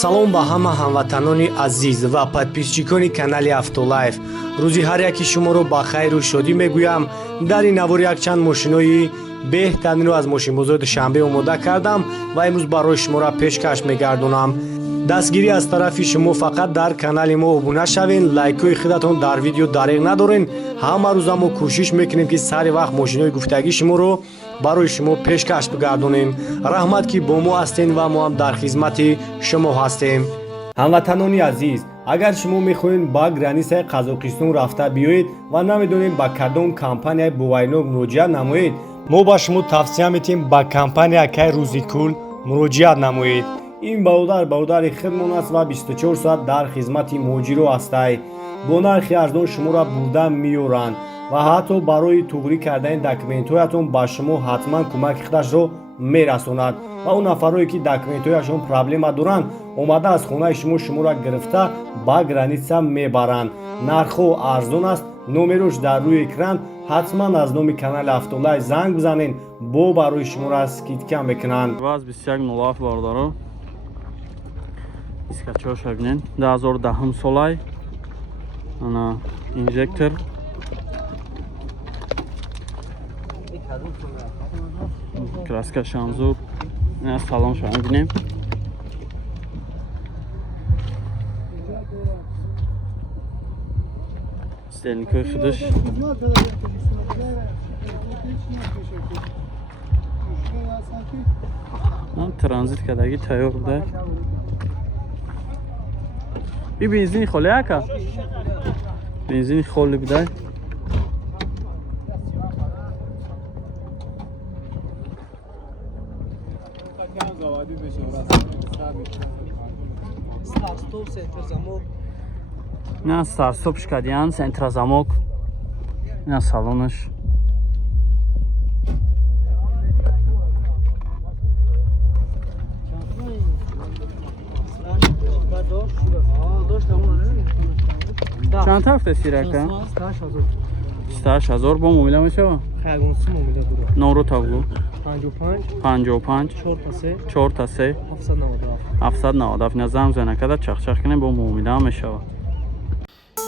салом ба ҳама ҳамватанони азиз ва подписчикони канали Автолайф. рӯзи ҳар яки шуморо ба хайру шодӣ мегӯям. дар ин навор якчанд мошинои беҳтаринро аз мошинбозори Душанбе омода кардам ва имрӯз барои шуморо пешкаш мегардонам. дастгирӣ аз тарафи шумо фақат дар канали мо обуна шавен, лайкҳои худатон дар видео дариқ надорен. ҳама рӯза мо кӯшиш мекунем ки сари вақт мошинои гуфтагии шуморо барои шумо пешкаш бигардонем. раҳмат ки бо мо ҳастен ва мо ҳам дар хизмати шумо ҳастем. ҳамватанони азиз, агар шумо мехоҳед ба границаи Қазоқистон рафта биёед ва намедонед ба кадом компанияи боваринок муроҷиат намоед, мо ба шумо тавсия метиҳем ба компанияи Кай Рӯзикул муроҷиат намоед. ин бародари худмон аст ва 24 соат дар хизмати муҳоҷиро ҳастай. бо нархи арзон шуморо бурда меёранд ва ҳатто барои туғрӣ кардани документҳоятон ба шумо ҳатман кӯмаки худашро мерасонад ва он нафарое ки документҳояшон проблема доранд омада аз хонаи шуморо гирифта ба граница мебаранд. нархҳо арзон аст. номерош дар рӯи экран. ҳатман аз номи канали Автолайф занг бизанед, бо барои шуморо скидка мекунанд. ваз 2107 бародаро скачоша бинен 2010 солай ана инжектор краска шамзур ина салон шама бинем стельникои худаш транзит кардаги тайёр буда. این بنزین خالی که بنزین خالی بوده. نه سرسوب شکدیان سنتر زموک نه سالونش چند طرف تسیره 18000 با موبیل میشه خیلی موبیل داره نورو تاگو 55 4 تا 3 797 نظام زنه کده چخ کنه با موبیل هم میشه.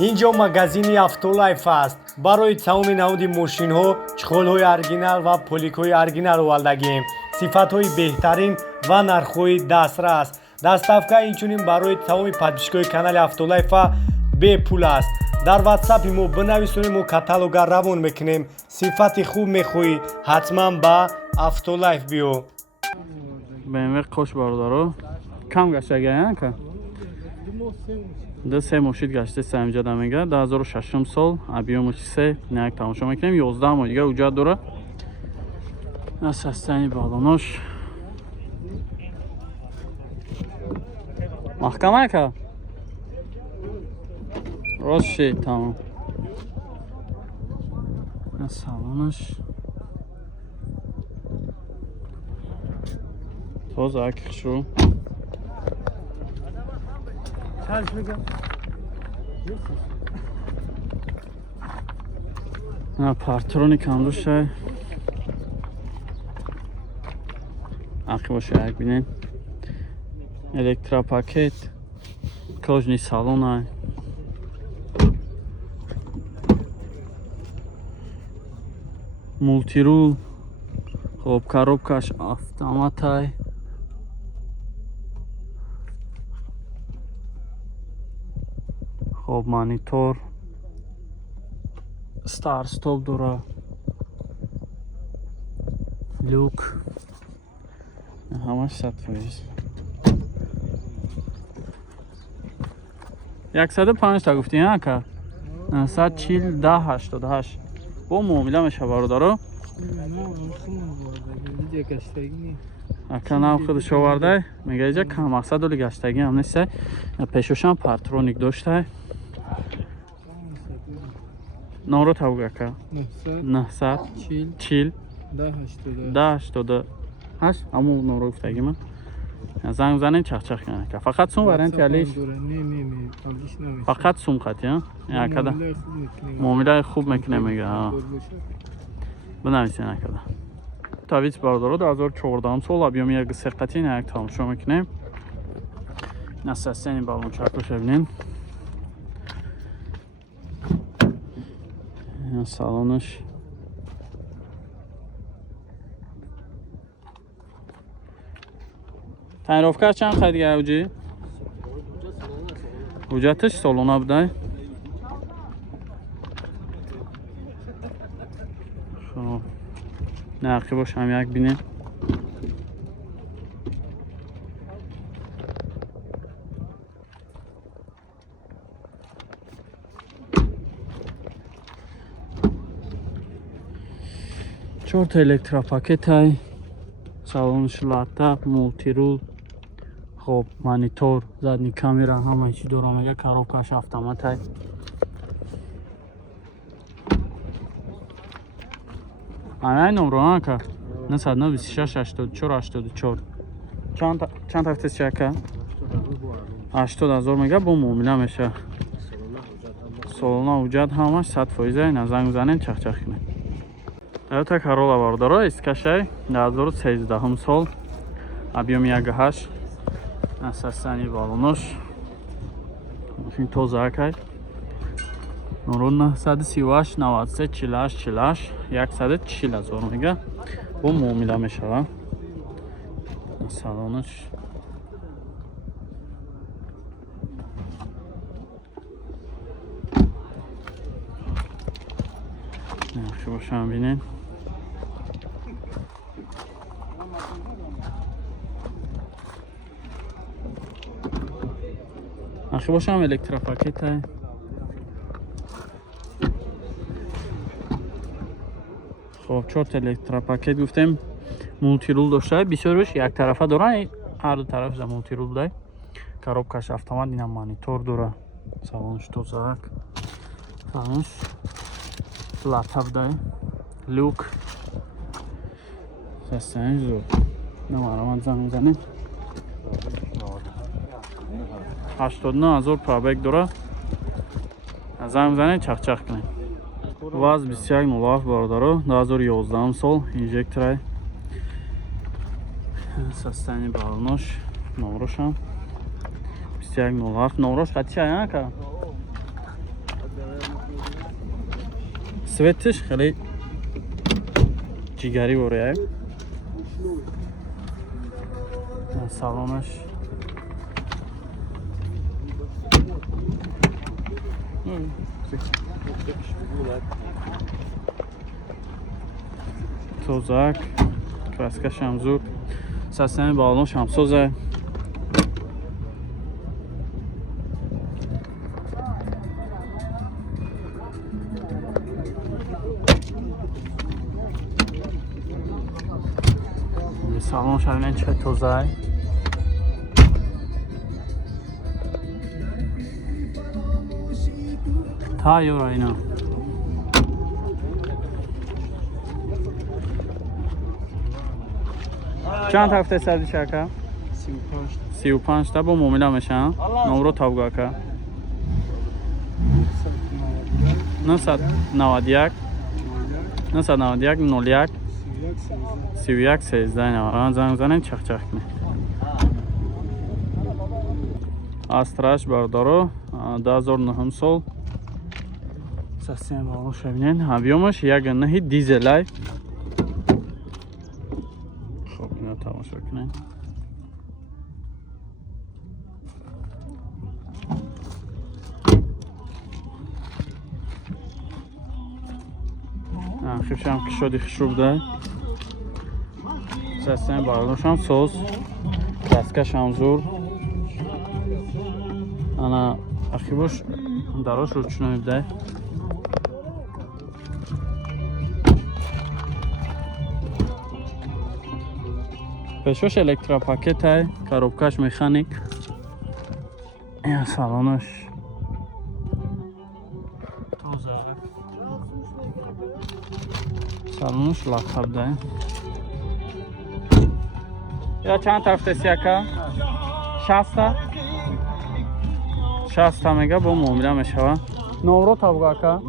اینجا магазини Автолайф аст. барои тамоми наводи мошинҳо чухолҳои оригинал ва поликҳои оригинал овардагем. сифатҳои беҳтарин ва нархҳои дастрас. доставка инчунин барои тамоми подписчикои канали Автолайф бепул аст. дар ватсапи мо бинависонед, мо каталога равон мекунем. сифати хуб мехоҳӣ, ҳатман ба Автолайф биё. BMW қош бародаро кам гаштагиян ка да се мошид гаште самҷа дамега 2006 сол объёмиш 3 нак тамошо мекунем 11 мо дига уҷат дора на састани балонош маҳкама ка росши тамом на салонаш тоза акишу партроник ҳамрӯшай ақи боша як бинен электропакет кожни салонай мултирул хоб коробкаш автоматай хоб монитор стар стоп дора люк ҳамаш 100%. 105 та гуфтӣ ака 140 1088 бо муомила меша бародаро ака нав худаш овардай мега иҷа камақсад доли гаштагӣ ҳам нестай пешошам партроник доштай номро табуг ака 940 1088 ҳамун номро гуфтагӣ ман занг занем чахчах кана ака фақат сум варианти алиш фақат сумқат я акада муомилаи хуб мекунем мега бинависен акада тавис бародаро 2014 сол объёми 1 қатин як тамошо мекунем насостяни балончако шавнин. Салонаш тайровка чанд хай дига уҷи? ҳуҷҷаташ солона будай? хуб нархи бошам як бинем. چهار تا الکتروپاکت های салонаш латтап мултирул хоб монитор задни камера ҳама чӣ дорам як коробкаш автомат ай ай номро ака 9268484 чанд ҳафтаст чака 80000 мега бо муомила меша солона ҳуҷҷат ҳамаш 100% ай назанг занен чахчах кунед. Toyota Corolla бардоро искашай 2013 сол объем 1.8 насостяни балонош машин тоза акай номро 938 93 48 48 140000 мега бо муомила мешава салонош yaxshi bosham binen yaxshi bosham elektropaket ای خب 4 تا الکتروپاکت گفتیم مولتی رول داشته بسیارش یک طرفه داره هر دو طرف ز مولتی رول داره коробкаш автомат اینم مانیتور داره салонش توزک салонش латтап дай люк састани зур намараман занг мезанем 89000 пробег дора занг мезанем чахчах кунем ваз 2107 бордаро 2011 сол инжекторай састани балонош номрошам 2107 номрош қатишай ака светиш хеле ҷигари бореяй салонаш тозак краскашам зур састани балоношам соза салон шавинен чӣ тоза тайёра ина чанд ҳафта сади шака 35 та бо муомила мешаванд номро тавгӯ ака 991 01 31 13 наваран занг занем чахчах кунем астраш бардоро 2009 сол састяни балон шавинен объемаш 1.9 дизелай хоб ина тамошо кунем хибшам кишоди хушруб дай састяни балоношам соз краскашам зур ана ахибош дарош ручной дай пешош электропакет ай коробкаш механик салонош тоза салонош латтап дай یا چند هفته яка 60 мега бо муомила мешава номро тавгака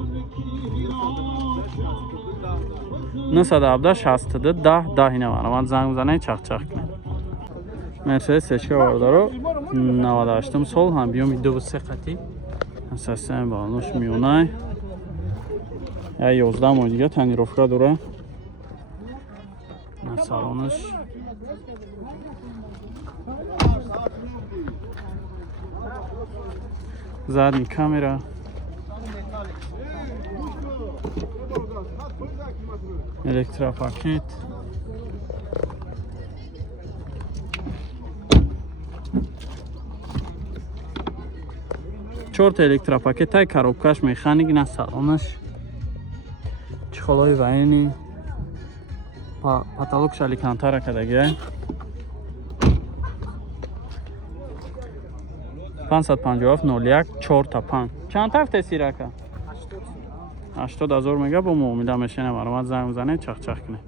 917 62 10 10 инаварамад занг занай чахчах кунем Mercedes сечка вардаро 98 сол ҳамбиёми 2 қати система баланш миёнай я 11 моҳ дига танировка дора на салонаш задни камера электропакет чорта электропакетай коробкаш механик на салонаш чихолои вайни потолок шаликантара кадагия 557-01-4 чанд тафте сирака 80,000 мега бо муомила мешина маромад занг зане чахчах кине